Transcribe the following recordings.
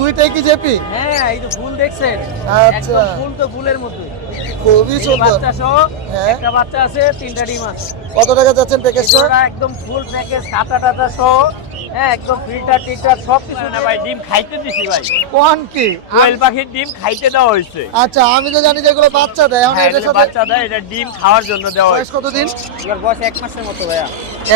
দুইটাই কি জেপি? হ্যাঁ, এই যে ফুল দেখছেন, আচ্ছা, একদম ফুল তো ফুলের মতো। খুবই সুন্দর। বাচ্চা সহ হ্যাঁ, একটা বাচ্চা আছে, 3টা ডিম আছে। কত টাকা যাচ্ছেন প্যাকেজটা? এগুলা একদম ফুল প্যাকেজ, খাতা টাতা সহ, হ্যাঁ একদম ফিল্টার টিল্টার সব কিছু না ভাই। ডিম খাইতে দিছি ভাই, কোন কি? কোয়েল পাখির ডিম খাইতে দেওয়া হয়েছে। আচ্ছা, আমি তো জানি যে এগুলো বাচ্চা দেয়। এখন হ্যাঁ, এটার এটা সাথে বাচ্চা দেয়, এটা ডিম খাওয়ার জন্য দেওয়া বয়স হয়েছে। কতদিন? এগুলোর বয়স 1 মাসের মতো ভাইয়া।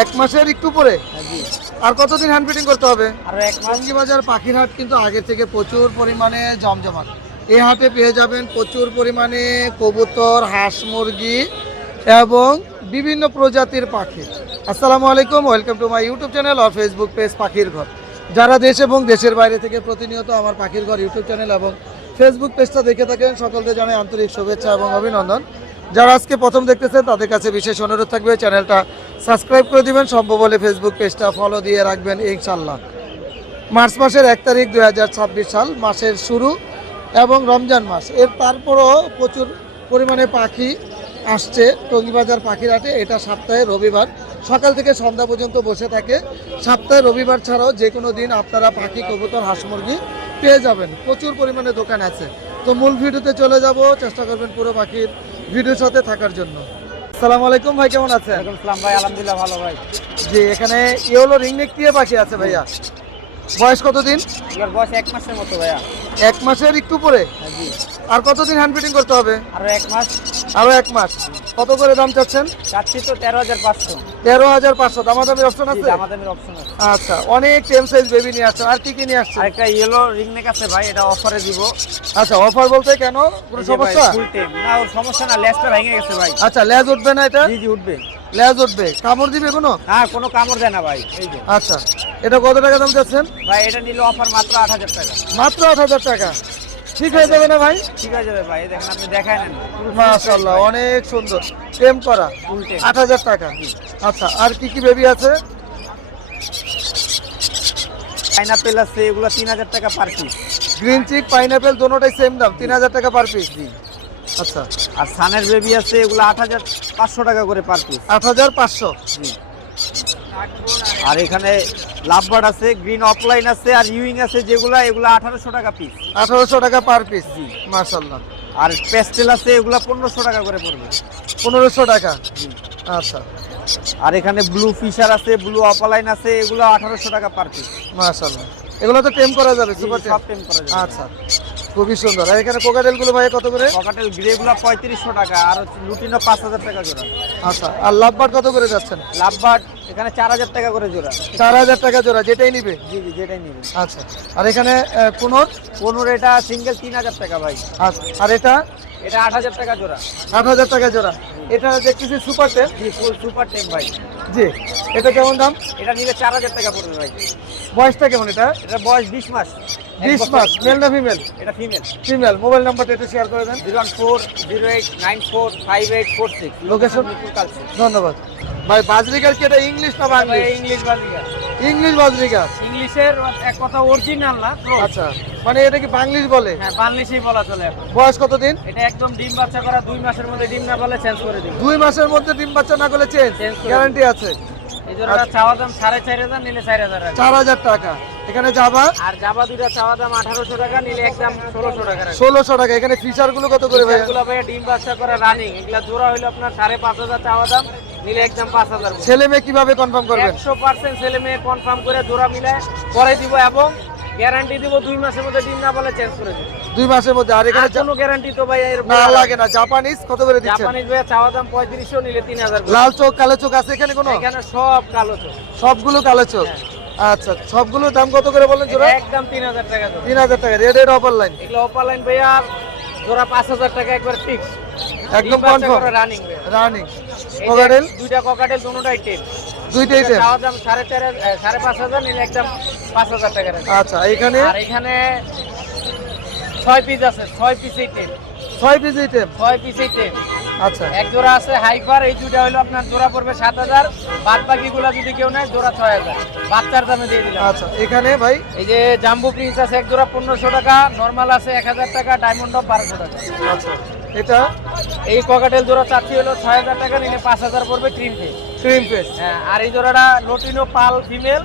1 মাসের একটু পরে। হ্যাঁ, জি। আর কতদিন হ্যান্ড ফিটিং করতে হবে? আরো 1 মাস। টঙ্গীবাজার পাখির হাট কিন্তু আগে থেকে প্রচুর পরিমাণে জমজমাট। এই হাটে পেয়ে যাবেন প্রচুর পরিমাণে কবুতর, হাঁস, মুরগি এবং বিভিন্ন প্রজাতির পাখি। আসসালামু আলাইকুম, welcome to my YouTube channel আর ফেসবুক পেজ পাখির ঘর। যারা দেশ এবং দেশের বাইরে থেকে প্রতিনিয়ত আমার পাখির ঘর ইউটিউব চ্যানেল এবং ফেসবুক পেজটা দেখে থাকেন, সকলকে জানাই আন্তরিক শুভেচ্ছা এবং অভিনন্দন। যারা আজকে প্রথম দেখতেছেন তাদের কাছে বিশেষ অনুরোধ থাকবে, চ্যানেলটা সাবস্ক্রাইব করে দিবেন, সম্ভব হলে ফেসবুক পেজটা ফলো দিয়ে রাখবেন ইনশাল্লাহ। মার্চ মাসের 1 তারিখ 2026 সাল, মাসের শুরু এবং রমজান মাস। এর তারপরও প্রচুর পরিমাণে পাখি আসছে টঙ্গীবাজার পাখির হাটে। এটা সপ্তাহে রবিবার সকাল থেকে সন্ধ্যা পর্যন্ত বসে থাকে। সপ্তাহে রবিবার ছাড়াও যে কোনো দিন আপনারা পাখি, কবুতর, হাঁস, মুরগি পেয়ে যাবেন। প্রচুর পরিমাণে দোকান আছে। তো মূল ভিডিওতে চলে যাব, চেষ্টা করবেন পুরো পাখির ভিডিওর সাথে থাকার জন্য। আসসালামু আলাইকুম ভাই, কেমন আছেন? ওয়ালাইকুম আসসালাম ভাই, আলহামদুলিল্লাহ ভালো ভাই। জি, এখানে ইয়েলো রিংনেক দিয়ে পাখি আছে ভাইয়া। বয়স কতদিন? এগুলোর বয়স 1 মাসের মতো ভাইয়া। 1 মাসের একটু পরে। হ্যাঁ, জি। আর কতদিন হ্যান্ড ফিটিং করতে হবে? আরো 1 মাস। আরো 1 মাস। কত করে দাম চাচ্ছেন? চাচ্ছি তো 13,500। 13,500। দামাদামির অপশন জি, আছে? দামাদামির অপশন আছে। আচ্ছা, অনেক টেম সাইজ বেবি নিয়ে আসছেন। আর কি কি নিয়ে আসছেন? আরেকটা ইয়েলো রিংনেক আছে ভাই, এটা অফারে দিব। আচ্ছা, অফার বলতে কেন, কোনো সমস্যা? ফুল টেম না, ওর সমস্যা না, লেজটা ভেঙে গেছে ভাই। আচ্ছা, লেজ উঠবে না এটা? জি জি, উঠবে। লেজ উঠবে, কামড় দিবে কোনো? হ্যাঁ, কোনো কামড় দেয় না ভাই। এই যে আচ্ছা, এটা কত টাকা দাম চাচ্ছেন? ভাই, এটা নিলে অফার মাত্র 8,000 টাকা। মাত্র 8,000 টাকা। ঠিক হয়ে যাবে না ভাই? ঠিক হয়ে যাবে ভাই, এই দেখেন, আপনি দেখায় নেন। মাশাআল্লাহ, অনেক সুন্দর টেম করা। ফুল টেম। 8,000 টাকা। আচ্ছা, আর কি কি বেবি আছে? পাইনাপেল আছে, এগুলো 3,000 টাকা per piece. Green cheek, pineapple দোনোটাই সেম দাম, 3,000 টাকা পার পিস। জি। আচ্ছা, আর সানের বেবি আছে, এগুলো 8,500 টাকা করে পার পিস। 8,500। জি। আর এখানে লাভবার্ড আছে, গ্রিন অফলাইন আছে, আর ইউইং আছে যেগুলা, এগুলো 1,800 টাকা পিস। 1,800 টাকা পার পিস। জি। মাশাআল্লাহ। আর পেস্টেল আছে, এগুলা 1,500 টাকা করে পড়বে। 1,500 টাকা। জি। আচ্ছা, আর এখানে ব্লু ফিশার আছে, ব্লু অফলাইন আছে, এগুলো 1,800 টাকা পার পিস। মাশাআল্লাহ। এগুলো তো টেম করা যাবে, সুপার টেম। সব টেম করা যাবে। আচ্ছা, খুবই সুন্দর। আর এখানে কোকাটেল গুলো ভাই কত করে? ককাটেল গ্রে গুলো 3,500 টাকা, আর লুটিনো 5,000 টাকা জোড়া। আচ্ছা, আর লাভবার্ড কত করে যাচ্ছেন? লাভবার্ড এখানে 4,000 টাকা করে জোড়া। 4,000 টাকা জোড়া, যেটাই নিবে। জি জি, যেটাই নেবেন। আচ্ছা, আর এখানে কোনোর? কোনোর এটা সিঙ্গেল 3,000 টাকা ভাই। আচ্ছা, আর এটা? এটা 8,000 টাকা জোড়া। 8,000 টাকা জোড়া। এটা দেখতেছি সুপার টেম। জি, ফুল সুপার টেম ভাই। জি, এটা কেমন দাম? এটা নিলে 4,000 টাকা পড়বে ভাই। বয়সটা কেমন এটা? এটা বয়স 20 মাস। 20 মাস। মেল না ফিমেল? এটা ফিমেল। ফিমেল। মোবাইল নাম্বারটা একটু শেয়ার করে দেন। 01408945846। লোকেশন? মিরপুর কালচি। ধন্যবাদ ভাই। বাজরিকার কি এটা ইংলিশ না ভাই, বাংলা? ইংলিশ বাজিকা। ইংলিশ বাজরিকা। ইংলিশের এক কথা অরিজিনাল না তো। আচ্ছা, মানে এটা কি বাংলিশ বলে? হ্যাঁ, বাংলিশই বলা চলে এখন। বয়স কতদিন? এটা একদম ডিম বাচ্চা করা, 2 মাসের মধ্যে ডিম না বলে চেঞ্জ করে দিব। 2 মাসের মধ্যে ডিম বাচ্চা না করলে চেঞ্জ Change করে গ্যারান্টি আছে। এই জোড়াটা চাওয়া দাম 4,500, নিলে 4,000 টাকা। 4,000 টাকা। এখানে যাবা আর জাবা দুইটা চাওয়া দাম 1,800 টাকা, নিলে একদম 1,600 টাকা রাখবে। 1,600 টাকা। এখানে ফিচার গুলো কত করে ভাই? এগুলো ভাই ডিম বাচ্চা করে রানিং, এগুলা জোড়া হইলো আপনার 5,500 চাওয়া দাম, নিলে একদম 5,000। ছেলে মেয়ে কিভাবে কনফার্ম করবেন? 100% ছেলে মেয়ে কনফার্ম করে জোড়া মিলায় করে দিব, এবং গ্যারান্টি দিব 2 মাসের মধ্যে ডিম না বলে চেঞ্জ করে দিব। 2 মাসের মধ্যে। আর এখানে আর কোনো গ্যারান্টি তো ভাই এর না লাগে না। জাপানিজ কত করে দিচ্ছেন? জাপানিজ ভাই চাওয়া দাম 3500, নিলে 3,000 করে। লাল চোখ, কালো চোখ আছে এখানে কোনো? এখানে সব কালো চোখ। সবগুলো কালো চোখ। আচ্ছা, সবগুলো দাম কত করে বলেন জোড়া? এটা একদম 3,000 টাকা জোড়া। 3,000 টাকা। রেড এর অপার লাইন এগুলো অপালাইন ভাইয়া জোড়া 5,000 টাকা একবার ফিক্স, একদম কনফার্ম। রানিং ভাইয়া। রানিং। এই যে কোকাটেল দুইটা ককাটেল দুটোটাই টেম। দুইটাই টেম। চাওয়া দাম 5,500, নিলে একদম 5,000 টাকা রাখবে। আচ্ছা, এখানে আর এখানে 6 পিস আছে, 6 পিসই টেম। 6 পিস টেম। 6 পিসই টেম। আচ্ছা, এক জোড়া আছে হাইপার, এই দুইটা হলো আপনার জোড়া পড়বে 7,000, বাদ বাকিগুলো যদি কেউ নেয় জোড়া 6,000, বাচ্চার দামে দিয়ে দিলাম। আচ্ছা, এখানে ভাই এই যে জাম্বু প্রিন্স আছে, এক জোড়া 1,500 টাকা, নরমাল আছে 1,000 টাকা, ডায়মন্ড অফ 1,200 টাকা। আচ্ছা, এটা এই ককাটেল জোড়া চাচ্ছি হলো 6,000 টাকা, নিলে 5,000 পড়বে ক্রিম ফিস। Cream face. হ্যাঁ, আর এই জোড়াটা লটিনো পাল ফিমেল,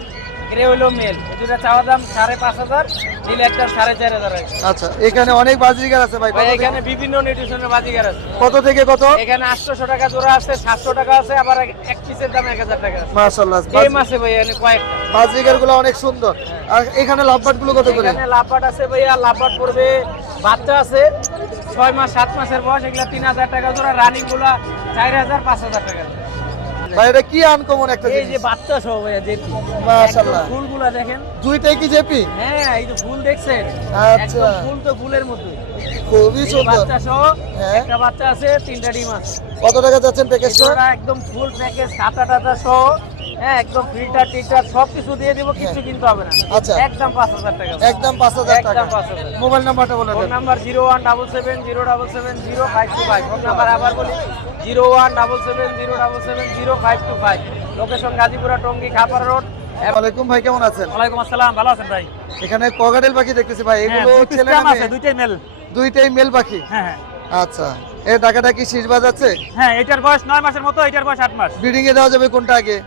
গ্রে হলো মেল, এই দুটা চাওয়া দাম 5,500, নিলে একটা 4,500। আচ্ছা, এখানে অনেক বাজরিগার আছে ভাই। ভাই এখানে বিভিন্ন নিউট্রিশনের বাজিগার আছে। কত থেকে কত? এখানে 800 টাকা জোড়া আছে, 700 টাকা আছে, আবার এক পিসের দাম 1,000 টাকা আছে। মাশাআল্লাহ, এই মাসে ভাই এখানে কয়েকটা বাজরিগার গুলো অনেক সুন্দর। আর এখানে লাভবাট গুলো কত করে? এখানে লাভবাট আছে ভাইয়া, লাভবাট পড়বে, বাচ্চা আছে 6 মাস 7 মাসের বয়স, এগুলা 3,000 টাকা জোড়া, রানিং গুলা 4,000 5,000 টাকা। ভাই এটা কি আনকমন একটা এই যে জিনিস। বাচ্চা সহ ভাইয়া জেপি, মাশাআল্লাহ, ফুলগুলা দেখেন। দুইটাই কি জেপি? হ্যাঁ, এই যে ফুল দেখছেন, আচ্ছা, একদম ফুল তো ফুলের মতো। খুবই এই সুন্দর। বাচ্চা সহ হ্যাঁ। একটা বাচ্চা আছে, 3টা ডিম আছে। কত টাকা যাচ্ছেন প্যাকেজটা? এগুলা একদম ফুল প্যাকেজ, 7-8 সহ, হ্যাঁ, একদম ফিল্টার টিল্টার সবকিছু দিয়ে দিব, কিছু কিনতে হবে না। আচ্ছা। একদম 5,000 টাকা। একদম 5,000 টাকা। একদম 5,000। মোবাইল নাম্বারটা বলে ফোন দেন। নাম্বার 01770770525। ফোন নাম্বার আবার বলি, 01770770525। Location Gazipura, Tongi, Khapara road. ওয়ালাইকুম ভাই, কেমন আছেন? ওয়ালাইকুম আসসালাম, ভালো আছেন ভাই? এখানে কগাডেল পাখি দেখতেছি ভাই, এগুলো ছেলে না মেয়ে? দুইটাই মেল। দুইটাই মেল পাখি। হ্যাঁ আচ্ছা, এর টাকাটা কি শীষ বাজাচ্ছে? হ্যাঁ, এটার বয়স 9 মাসের মতো, এটার বয়স 8 মাস। ব্রিডিং এ দেওয়া যাবে কোনটা আগে?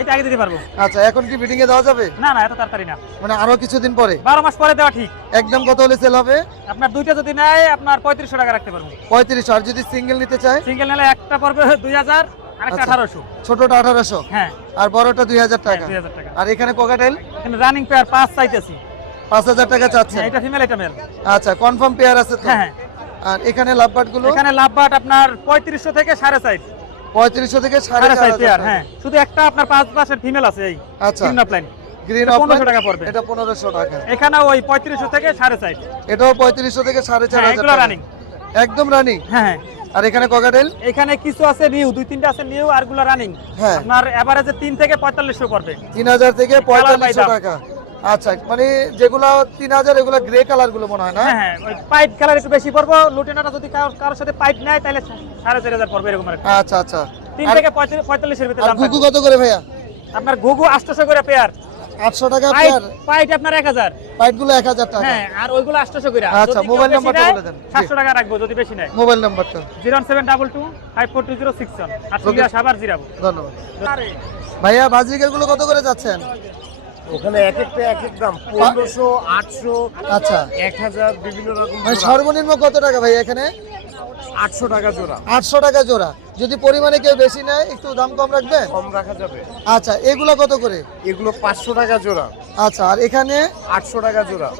এটা আগে দিতে পারবো। আচ্ছা, এখন কি ব্রিডিং এ দেওয়া যাবে? না না, এত তাড়াতাড়ি না, মানে আরো কিছুদিন পরে? 12 মাস পরে দেওয়া ঠিক। একদম কত হলে সেল হবে? আপনার দুইটা যদি নেয়, আপনার 3500 টাকা রাখতে পারবো। 3500। আর যদি সিঙ্গেল নিতে চায়? সিঙ্গেল নিলে একটা পড়বে 2,000, আরেকটা আচ্ছা। 1,800। ছোটটা 1800 হ্যাঁ, আর বড়টা 2000 টাকা। 2,000 টাকা। আর এখানে কোকাটেল এখানে রানিং পেয়ার 5 চাইতেছি। 5000 টাকা চাচ্ছেন? এটা ফিমেল, এটা মেল। আচ্ছা, কনফার্ম পেয়ার আছে তো? হ্যাঁ হ্যাঁ। আর এখানে লাভবাট গুলো? এখানে লাভবাট আপনার 3500 থেকে 4.5, 3500 থেকে 4.5 পেয়ার। 4500। হ্যাঁ, শুধু একটা আপনার 5 মাসের ফিমেল আছে, এই আচ্ছা, গ্রিন অফলাইন। গ্রিন এটা অফ 1500 টাকা পড়বে। এটা 1500 টাকা। এখানে ওই 3500 থেকে 4.5। এটাও 3500 থেকে হ্যাঁ, 4500 এগুলো টাকা। রানিং। একদম রানিং। হ্যাঁ হ্যাঁ। আর এখানে কোকাটেল? এখানে কিছু আছে নিউ, 2-3টা আছে নিউ, আর গুলো রানিং। হ্যাঁ, আপনার এভারেজে 3 থেকে 4500 পড়বে। 3000 থেকে কালার 4500 পাই দাম। টাকা। আচ্ছা, মানে যেগুলো 3000 এগুলো গ্রে কালার গুলো মনে হয় না? হ্যাঁ হ্যাঁ, ওই পাইট কালার একটু বেশি পড়বে। লুটিনাটা যদি কারোর সাথে পাইট নেয়, তাহলে 4,500 পড়বে, এরকম একটা। আচ্ছা আচ্ছা। 3 আর- থেকে 45 এর ভিতরে আর দাম গুগু থাকবে। কত করে ভাইয়া? আপনার ঘুঘু 800 করে পেয়ার। 800 টাকা পাইট পেয়ার। পাইট আপনার 1000। পাইট গুলো 1000 টাকা। হ্যাঁ, আর ওইগুলো 800 করে। আচ্ছা, মোবাইল নাম্বারটা বলে দেন। 700 টাকা রাখবো যদি বেশি নেয়। মোবাইল নাম্বারটা। 072254206 আশুলিয়া সাভার জিরাবো। ধন্যবাদ ভাইয়া। বাজরিকার গুলো কত করে যাচ্ছেন? ওখানে এক একটা এক এক দাম, 1500, 800, আচ্ছা, 1000, বিভিন্ন রকম মানে জোড়া। সর্বনিম্ন কত টাকা ভাই এখানে? 800 টাকা জোড়া, 800 টাকা জোড়া। যদি পরিমাণে কেউ বেশি নেয়, একটু দাম কম রাখবেন? কম রাখা যাবে। আচ্ছা, এগুলো কত করে? এগুলো 500 টাকা জোড়া, আচ্ছা, আর এখানে 800 টাকা জোড়া।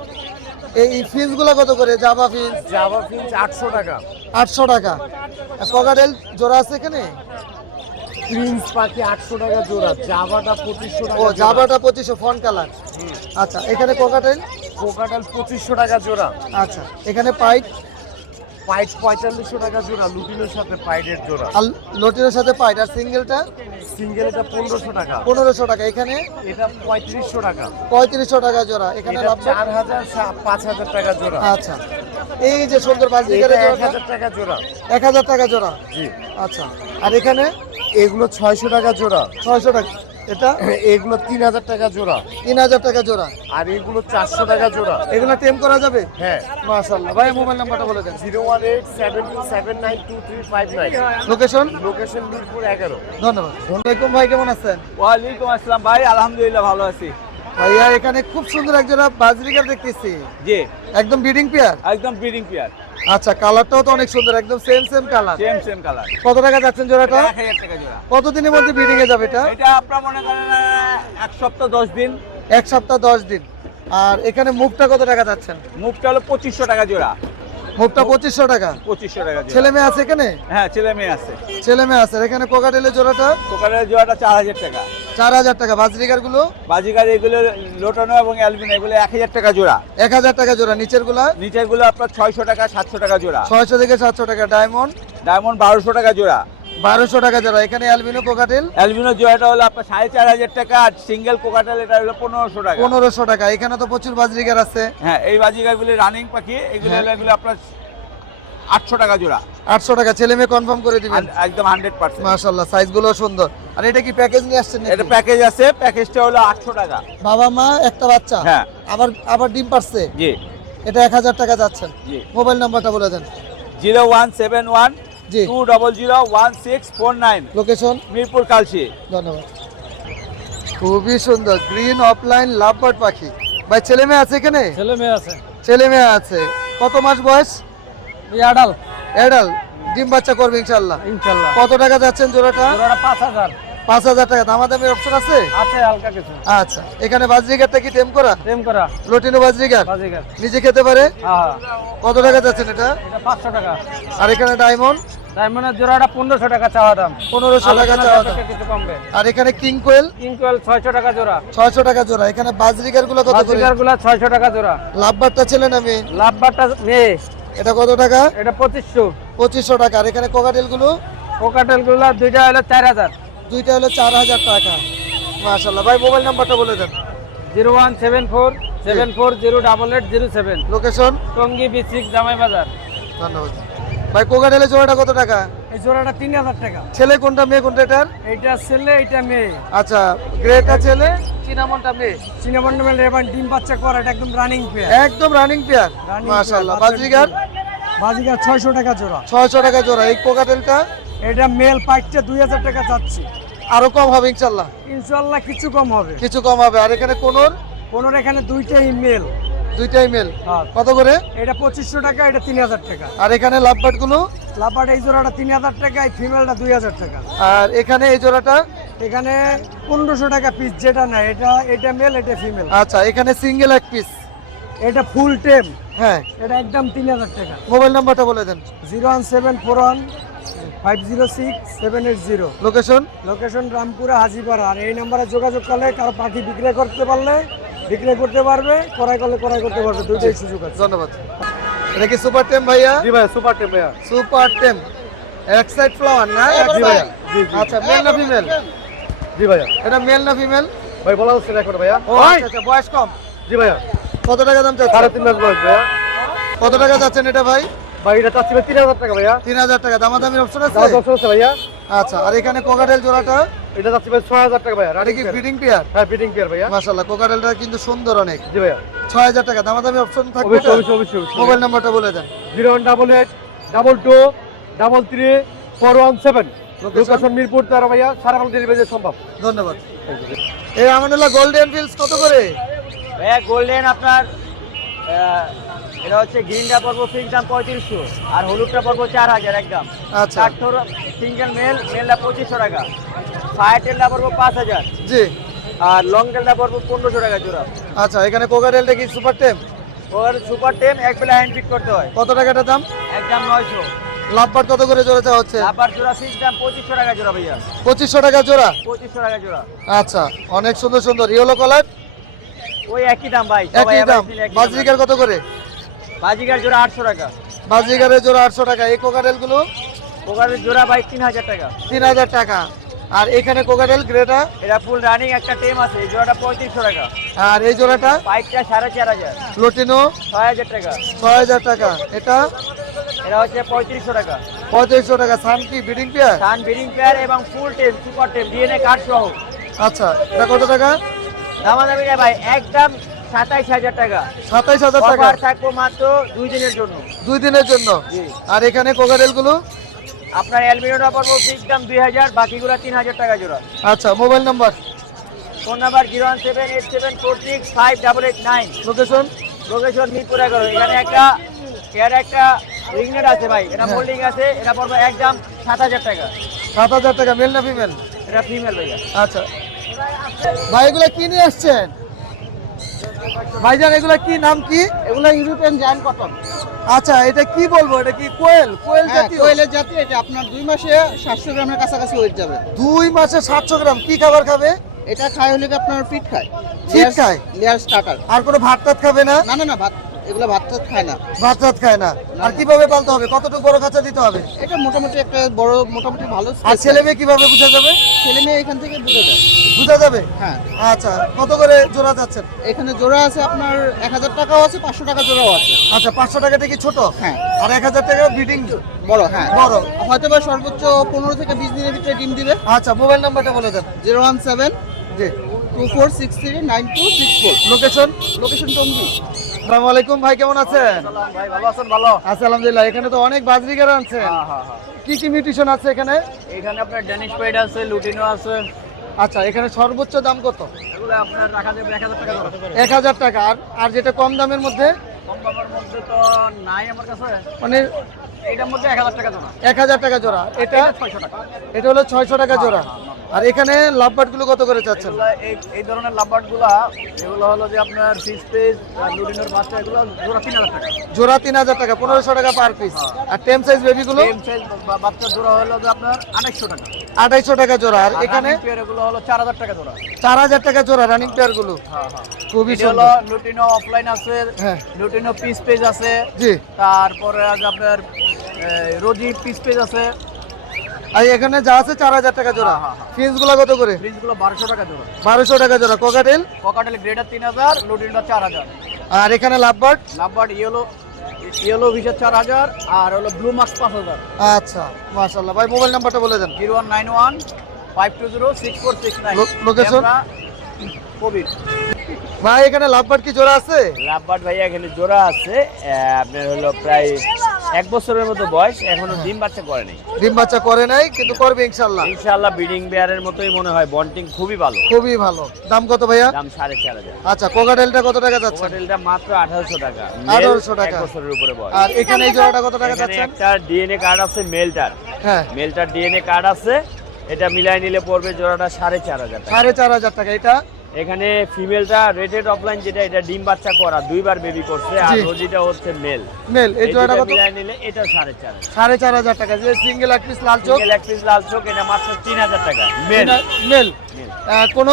এই ফিন্স গুলো কত করে? জাভা ফিন্স জাভা ফিঞ্চ 800 টাকা। 800 টাকা। আর ককাটেল জোড়া আছে এখানে? প্রিন্স পাখি 800 টাকা জোড়া, জাভাটা 2500 টাকা ও, জোড়া। জাভাটা 2500 ফন কালার। আচ্ছা, এখানে কোকাটেল? কোকাটাল 2500 টাকা জোড়া। আচ্ছা, এখানে পাইট? পাইট 4500 টাকা জোড়া, লুটিনের সাথে পাইটের জোড়া। আর লোটিনের সাথে পাইট। আর সিঙ্গেলটা? সিঙ্গেল এটা 1500 টাকা, 1500 টাকা। এখানে এটা 3500 টাকা, 3500 টাকা জোড়া। এখানে এটা লাভবাট? 4000, 5000 টাকা জোড়া। আচ্ছা, এই যে সুন্দর বাজরিকার এটা জোড়াটা 1000 টাকা জোড়া। 1000 টাকা জোড়া। জি, আচ্ছা, আর এখানে এগুলো 600 টাকা জোড়া। 600 টাকা। এটা এগুলো 3000 টাকা জোড়া, 3000 টাকা জোড়া। আর এগুলো 400 টাকা জোড়া। এগুলো টেম করা যাবে? হ্যাঁ, মাশাআল্লাহ ভাই। মোবাইল নাম্বারটা বলে দেন। 01872792359। লোকেশন? লোকেশন মিরপুর 11। ধন্যবাদ। ওয়ালাইকুম ভাই, কেমন আছেন? ওয়ালাইকুম আসসালাম ভাই, আলহামদুলিল্লাহ ভালো আছি। ভাইয়া, এখানে খুব সুন্দর এক জোড়া বাজরিকার দেখতেছি। জি, একদম ব্রিডিং পেয়ার? একদম ব্রিডিং পেয়ার, আচ্ছা, কালারটাও তো অনেক সুন্দর, একদম সেম কালার। Same colour. কত টাকা যাচ্ছেন জোড়াটা? 1000 টাকা জোড়া। কতদিনের মধ্যে ব্রিডিং এ যাবে এটা? এটা আপনার মনে করেন 1 সপ্তাহ 10 দিন। 1 সপ্তাহ 10 দিন। আর এখানে মুখটা কত টাকা যাচ্ছেন? মুখটা হলো 2500 টাকা জোড়া। মুখটা 2500 টাকা। 2500 টাকা জোড়া। ছেলে মেয়ে আছে এখানে? হ্যাঁ, ছেলে মেয়ে আছে। ছেলে মেয়ে আছে। আর এখানে কোকাটেলের জোড়াটা? কোকারের জোড়াটা 4000 টাকা। 4000 টাকা। বাজরিকার গুলো? বাজিকার এগুলো লোটানো এবং অ্যালবিনো এগুলো 1000 টাকা জোড়া। 1000 টাকা জোড়া। নিচের গুলা? নিচের গুলো আপনার 600 টাকা 700 টাকা জোড়া। 600 থেকে 700 টাকা। ডায়মন্ড? ডায়মন্ড 1200 টাকা জোড়া। 1200 টাকা জোড়া। এখানে অ্যালবিনো কোকাটেল? অ্যালবিনো জোড়াটা হলো আপনার 4500 টাকা, আর সিঙ্গেল কোকাটেল এটা হলো 1500 টাকা। 1500 টাকা। এখানে তো প্রচুর বাজরিকার আছে। হ্যাঁ, এই বাজিকারগুলো রানিং পাখি, এগুলো হ্যাঁ। হলো এগুলো আপনার 800 টাকা জোড়া। 800 টাকা। ছেলে মেয়ে কনফার্ম করে দিবেন? একদম 100%। মাশাআল্লাহ, সাইজ গুলো সুন্দর। আর এটা কি প্যাকেজ নিয়ে আসছেন নাকি? এটা প্যাকেজ আছে, প্যাকেজটা হলো 800 টাকা। বাবা মা একটা বাচ্চা? হ্যাঁ। আবার ডিম পারছে? জি এটা 1000 টাকা যাচ্ছেন। জি। মোবাইল নাম্বারটা বলে দেন। 0171 জি। 200 1649। লোকেশন? মিরপুর কালশি। ধন্যবাদ। খুবই সুন্দর গ্রিন অফলাইন লাভবার্ড পাখি। ভাই ছেলে মেয়ে আছে এখানে? ছেলে মেয়ে আছে, ছেলে মেয়ে আছে। কত মাস বয়স? আডাল এডাল ডিম বাচ্চা করবে ইনশাল্লাহ। ইনশাল্লাহ। কত টাকা যাচ্ছেন জোড়াটা? জোড়াটা 5000 5,000 টাকা। দামাদামির অপশন আছে? আছে, হালকা কিছু। আচ্ছা, এখানে বাজরিগারটা কি টেম করা? টেম করা লটিনো বাজরিগার বাজিগার। নিজে খেতে পারে? হ্যাঁ, কত টাকা যাচ্ছেন এটা? এটা 500 টাকা। আর এখানে ডায়মন্ড ডায়মন্ডের জোড়াটা 1500 টাকা চাওয়া দাম। 1500 টাকা চাওয়া দাম। কিছু কমবে। আর এখানে কিং কোয়েল কিংকোয়েল 600 টাকা জোড়া। 600 টাকা জোড়া। এখানে বাজরিগার গুলো কত করে? বাজিগারগুলো 600 টাকা জোড়া। লাভবারটা ছেলে না মেয়ে? লাভবারটা মেয়ে, এটা কত টাকা? এটা 2500। 2500 টাকা। আর এখানে কোকাটেল গুলো কোকাটেলগুলো দুইটা হলো 4000। দুইটা হলো 4000 টাকা। মাশাআল্লাহ। ভাই মোবাইল নাম্বারটা বলে দেন। 01740080807। লোকেশন? টঙ্গী বিচিক জামাই বাজার। ধন্যবাদ। ভাই কোকাটেলের জোড়াটা কত টাকা? এই জোড়াটা 3000 টাকা। ছেলে কোনটা মেয়ে কোনটা এটার? এইটা ছেলে, এইটা মেয়ে। আচ্ছা, গ্রেটা ছেলে, চিনামনটা মেয়ে। সিনেমন্ডমেল এবার ডিম বাচ্চা করা, এটা একদম রানিং পেয়ার। একদম রানিং পেয়ার। Running মাশাআল্লাহ। pair, বাজরিগার বাজিগার 600 টাকা জোড়া। 600 টাকা জোড়া। এই কোকাটেলটা এটা মেল পাইটটা 2000 টাকা যাচ্ছে। আরো কম হবে ইনশাআল্লাহ। ইনশাআল্লাহ কিছু কম হবে। কিছু কম হবে। আর এখানে কোনর কোনোর এখানে দুইটাই মেল। দুইটাই মেল। হ্যাঁ। কত করে? এটা 2500 টাকা, এটা 3000 টাকা। আর এখানে লাভবার্ড গুলো? লাপাট এই জোড়াটা 3000 টাকা, এই ফিমেলটা 2000 টাকা। আর এখানে এই জোড়াটা? এখানে 1500 টাকা পিস, যেটা না এটা মেল, এটা ফিমেল। আচ্ছা, এখানে সিঙ্গেল এক পিস। এটা ফুল টেম, হ্যাঁ। এটা একদম 3000 টাকা। মোবাইল নাম্বারটা বলে দেন। 01741506780। লোকেশন? লোকেশন রামপুরা হাজিপাড়া। আর এই নাম্বারে যোগাযোগ করলে কারো পাখি বিক্রয় করতে পারলে বিক্রয় করতে পারবে, ক্রয় করলে ক্রয় করতে পারবে, দুইটাই সুযোগ আছে। ধন্যবাদ। এটা কি সুপার টেম ভাইয়া? জি ভাই, সুপার টেম ভাইয়া। সুপার টেম এক সাইড ফ্লাওয়ার না? জি ভাইয়া, জি জি। আচ্ছা, মেল না ফিমেল? জি ভাইয়া। এটা মেল না ফিমেল? ভাই বলা হচ্ছে না এখন ভাইয়া। ও আচ্ছা আচ্ছা, বয়স কম। জি ভাইয়া। কত টাকা দাম চাচ্ছেন? 3.5 মাস বয়স ভাইয়া। কত টাকা যাচ্ছেন এটা ভাই? ভাই এটা চাচ্ছি ভাই 3000 টাকা ভাইয়া। 3000 টাকা। দামাদামির অপশন আছে? দাম দশ আছে ভাইয়া। আচ্ছা, আর এখানে কোকাটেল জোড়াটা? এটা চাচ্ছি ভাই 6000 টাকা ভাইয়া। এটা রানিং কি পেয়ার। Breeding pair? হ্যাঁ, ফিটিং পেয়ার ভাইয়া। মাশাআল্লাহ, কোকাটেলটা কিন্তু সুন্দর অনেক। জি ভাইয়া। 6000 টাকা। দামাদামি অপশন থাকবে? অবশ্যই অবশ্যই অবশ্যই। মোবাইল নাম্বারটা বলে দেন। 01822333417। লোকেশন মিরপুর 13 ভাইয়া। সারা বাংলা ডেলিভারি সম্ভব। ধন্যবাদ। এই আমানুল্লাহ গোল্ডেন ফিলস কত করে? ভাইয়া গোল্ডেন আপনার এটা হচ্ছে গ্রিনটা পড়বো ফিক্স দাম 3500, আর হলুদটা পড়বো 4000 একদম। আচ্ছা। কাঠোর সিঙ্গেল মেলটা 2500 টাকা, ফায়ার টেলটা পড়বো 5000, জি। আর লং টেলটা পড়বো 1500 টাকা জোড়া। আচ্ছা, এখানে কোকাটেলটা কি সুপার টেম? ওর সুপার টেম এক বেলা হ্যান্ড ফিট করতে হয়, কত টাকাটা দাম? একদম 900। লাভবার্ড কত করে জোড়া চাওয়া হচ্ছে? আবার জোড়া ফিক্স দাম 2500 টাকা জোড়া ভাইয়া। 2500 টাকা জোড়া। 2500 টাকা জোড়া। আচ্ছা, অনেক সুন্দর সুন্দর ইয়েলো কালার। ওই একই দাম ভাই, সবাই একই দাম। একই দাম। বাজরিকার কত করে? বাজিকার জোড়া 800 টাকা। বাজরিকারের জোড়া 800 টাকা। এই কোকাটেল গুলো? ওখানের জোড়া ভাই 3000 টাকা। 3000 টাকা। আর এখানে কোকাটেল গ্রেটা? এটা ফুল রানিং একটা টেম আছে, এই জোড়াটা 3500 টাকা। আর এই জোড়াটা? পাইপটা 4500। লটিনো? 6000 টাকা। 6000 টাকা। এটা এটা হচ্ছে 3500 টাকা। 3500 টাকা। সান কি ব্রিডিং পেয়ার? সান ব্রিডিং পেয়ার এবং ফুল টেম সুপার টেম ডিএনএ কার্ড সহ। আচ্ছা, এটা কত টাকা? দামাদামি না ভাই, একদম 27000 টাকা। 27000 টাকা। অফার থাকবো মাত্র 2 দিনের জন্য। 2 দিনের জন্য। জি। আর এখানে কোকাটেল গুলো? আপনার অ্যালবিনোটা পড়বো ফিক্স দাম 2000, বাকিগুলো 3000 টাকা জোড়া। আচ্ছা, mobile number? Phone number 01787465889। Location? Location Mirpur 11। এখানে একটা রিংনেট আছে ভাই, এটা হ্যাঁ। মোল্ডিং আছে, এটা পড়বে একদম 7000 টাকা। 7000 টাকা। মেল না ফিমেল? এটা ফিমেল ভাইয়া। আচ্ছা ভাই, এগুলা কি নিয়ে আসছেন ভাইজান? এগুলা কি, নাম কি? এগুলো ইউরোপিয়ান জায়ান্ট কটন। আচ্ছা, এটা কি বলবো? এটা কি কোয়েল? কোয়েল জাতীয়? কোয়েলের জাতি। এটা আপনার 2 মাসে 700 গ্রামের কাছাকাছি ওয়েট যাবে। 2 মাসে 700 গ্রাম। কি খাবার খাবে? এটা খায় হলে কি আপনার ফিট খায়, ফিট খায়? Layer starter. আর কোনো ভাত টাত খাবে না? না না না, ভাত, এগুলো ভাত টাত খায় না। ভাত টাত খায় না। আর কিভাবে পালতে হবে? কতটুকু বড় খাঁচা দিতে হবে? এটা মোটামুটি একটা বড়, মোটামুটি ভালো আর size ছেলে মেয়ে কিভাবে বোঝা যাবে? ছেলে মেয়ে এখান থেকে বুঝে যায়। বোঝা যাবে? হ্যাঁ, আচ্ছা, কত করে জোড়া যাচ্ছেন? এখানে জোড়া আছে আপনার 1000 টাকাও আছে, 500 টাকা জোড়াও আছে। আচ্ছা, 500 টাকাটা কি ছোট? হ্যাঁ। আর 1000 টাকা ব্রিডিং বড়, হ্যাঁ বড়। হয়তো বা সর্বোচ্চ 15 থেকে 20 দিনের ভিতরে ডিম দিবে। আচ্ছা, মোবাইল নাম্বারটা বলে দেন। 01724639264। লোকেশন? লোকেশন টঙ্গী। আসসালামু আলাইকুম ভাই, কেমন আছেন? ভাই ভালো আছেন? ভালো। আচ্ছা, আলহামদুলিল্লাহ। এখানে তো অনেক বাজরিকার আনছেন। হ্যাঁ হ্যাঁ হ্যাঁ। কি কি মিউটেশন আছে এখানে? এখানে আপনার ড্যানিশ পাইড আছে, লুটিনো আছে। আচ্ছা, এখানে সর্বোচ্চ দাম কত? এগুলো আপনার রাখা যাবে 1000 টাকা জোড়া। 1000 টাকা। আর যেটা কম দামের মধ্যে কম দামের মধ্যে তো নাই আমার কাছে, মানে এটার মধ্যে 1000 টাকা জোড়া। 1000 টাকা জোড়া। এটা 600 টাকা। এটা হলো 600 টাকা জোড়া। আর এখানে লাভবার্ড গুলো কত করে চাচ্ছেন? এগুলা এই ধরনের লাভবার্ড গুলা, এগুলো হলো যে আপনার ফিস পেজ আর লুডিনের বাচ্চা, এগুলো জোড়া 3000 টাকা। জোড়া 3000 টাকা, 1500 টাকা পার পিস। আর টেম সাইজ বেবি গুলো সেম সাইজ বাচ্চা জোড়া হলো যে আপনার 2800 টাকা। 2800 টাকা জোড়া। আর এখানে পেয়ার এগুলো হলো 4000 টাকা জোড়া। 4000 টাকা জোড়া রানিং পেয়ার গুলো। হ্যাঁ। খুবই এটা হলো সুন্দর। লুটিনো অফলাইন আছে, হ্যাঁ। লুটিনো পিস পেজ আছে, জি। তারপরে আজ আপনার রোজি পিস পেজ আছে। আর এখানে যা আছে 4000 টাকা জোড়া। হ্যাঁ। ফিন্স গুলো কত করে? ফ্রিজগুলো 1200 টাকা জোড়া। 1200 টাকা জোড়া। কোকাটেল? Cockatiel grader 3000, লুটিনটা 4000। আর এখানে লাভবার্ড? লাভবার্ড ইয়েলো ভিসা 4000, আর হলো ব্লু মার্কস 5000। আচ্ছা, মাশাআল্লাহ। ভাই মোবাইল নাম্বারটা বলে দেন। 0191 520 6469। লোকেশন? কবির। ভাই এখানে লাভবার্ড কি জোড়া আছে? লাভবার্ড ভাইয়া এখানে জোড়া আছে, আপনার হলো প্রায় 1 বছরের মতো বয়স, এখনো ডিম বাচ্চা করে নাই। ডিম বাচ্চা করে নাই, কিন্তু করবে ইনশাআল্লাহ। ইনশাআল্লাহ ব্রিডিং বেয়ারের মতোই মনে হয়, বন্টিং খুবই ভালো। খুবই ভালো। দাম কত ভাইয়া? দাম 4500। আচ্ছা, কোকাটেলটা কত টাকা যাচ্ছে? হোটেলটা মাত্র 1800 টাকা। 1800 টাকা। 1 বছরের উপরে বয়স। আর এখানে এই জোড়াটা কত টাকা এখানে যাচ্ছে? একটা ডিএনএ কার্ড আছে মেলটার, হ্যাঁ, মেলটার ডিএনএ কার্ড আছে, এটা মিলাই নিলে পড়বে জোড়াটা 4500 টাকা। 4500 টাকা। এটা এখানে ফিমেলটা রেটেড অফলাইন, যেটা এটা ডিম বাচ্চা করা, 2বার বেবি করছে, আর জি। রোজিটা হচ্ছে মেল। মেল। এই জোড়াটা কত? মিলাই নিলে এটা 4500। 4500 টাকা। যে সিঙ্গেল এক পিস লাল চোখ? সিঙ্গেল এক পিস লাল চোখ, এটা মাত্র 3000 টাকা মেল। মেল। মেল। কোন?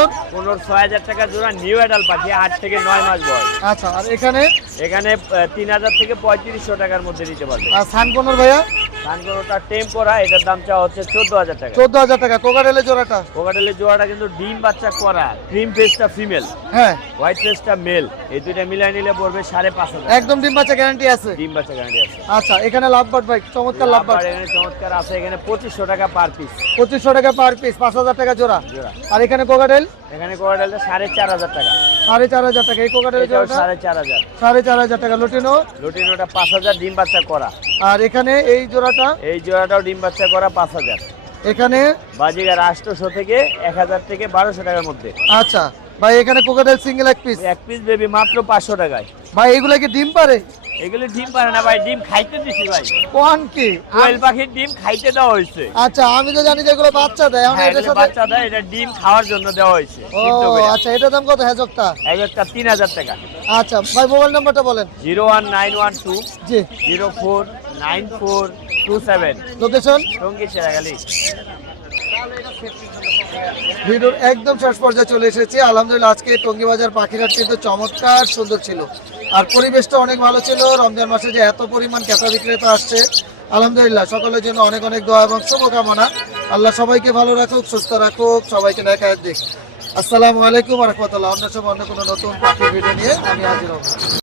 6000 টাকা জোড়া, নিউ অ্যাডাল পাখি, 8 থেকে 9 মাস বয়স। আচ্ছা, আর এখানে? এখানে 3000 থেকে 3500 টাকার মধ্যে নিতে পারবে। আর সানকোনর ভাইয়া? সানগোটা টেম করা, এটার দাম চাওয়া হচ্ছে 14000 টাকা। 14000 টাকা। কোকাটেলের জোড়াটা? কোকাটেলের জোড়াটা কিন্তু ডিম বাচ্চা করা, ক্রিম ফেসটা ফিমেল, হ্যাঁ, হোয়াইট ফেসটা মেল, এই দুইটা মিলাই নিলে পড়বে 5500 টাকা। একদম ডিম বাচ্চা গ্যারান্টি আছে। ডিম বাচ্চা গ্যারান্টি আছে। আচ্ছা, এখানে লাভবার্ড ভাই, চমৎকার লাভবার্ড। লাভবার্ড এখানে চমৎকার আছে, এখানে 2500 টাকা পার পিস 2500 টাকা পার পিস, 5000 টাকা জোড়া। জোড়া। আর এখানে কোকাটেল? এখানে কোকাটেলটা 4500 টাকা। 4500 টাকা। এই কোকাটেলের এটাও জোড়াটা? 4500। 4500 টাকা। লুটিনো? লুটিনোটা 5000 ডিম বাচ্চা করা। আর এখানে এই জোড়াটা? এই জোড়াটাও ডিম বাচ্চা করা 5000। এখানে? বাজিগার 800 থেকে 1000 থেকে 1200 টাকার মধ্যে। আচ্ছা ভাই, এখানে কোকাটেল সিঙ্গেল এক পিস। এক পিস বেবি মাত্র 500 টাকায়। ভাই এগুলা কি ডিম পারে? এগুলো ডিম পারে না ভাই, ডিম খাইতে দিছি ভাই। কোন কি? কোয়েল পাখির ডিম খাইতে দেওয়া হয়েছে। আচ্ছা, আমি তো জানি যে এগুলো বাচ্চা দেয়। এখন হ্যাঁ, এটার এগুলো সাথে বাচ্চা দেয়, এটা ডিম খাওয়ার জন্য দেওয়া হয়েছে ও সিদ্ধ করে। আচ্ছা, এটার দাম কত হেজকটা? একটা 3000 টাকা। আচ্ছা ভাই, মোবাইল নাম্বারটা বলেন। 01912 জি। 049427। লোকেশন? টঙ্গী সেরাগালি। ভিডিওর একদম শেষ পর্যায়ে চলে এসেছি। আলহামদুলিল্লাহ আজকে টঙ্গী বাজার পাখিরহাট কিন্তু চমৎকার সুন্দর ছিল, আর পরিবেশটা অনেক ভালো ছিল। রমজান মাসে যে এত পরিমাণ ক্রেতা বিক্রেতা আসছে, আলহামদুলিল্লাহ সকলের জন্য অনেক অনেক দোয়া এবং শুভকামনা। আল্লাহ সবাইকে ভালো রাখুক, সুস্থ রাখুক, সবাইকে নেখায়াত দিক। আসসালামু আলাইকুম ওয়া রাহমাতুল্লাহ। অন্য সময় অন্য কোনো নতুন পাখির ভিডিও নিয়ে আমি হাজির হব।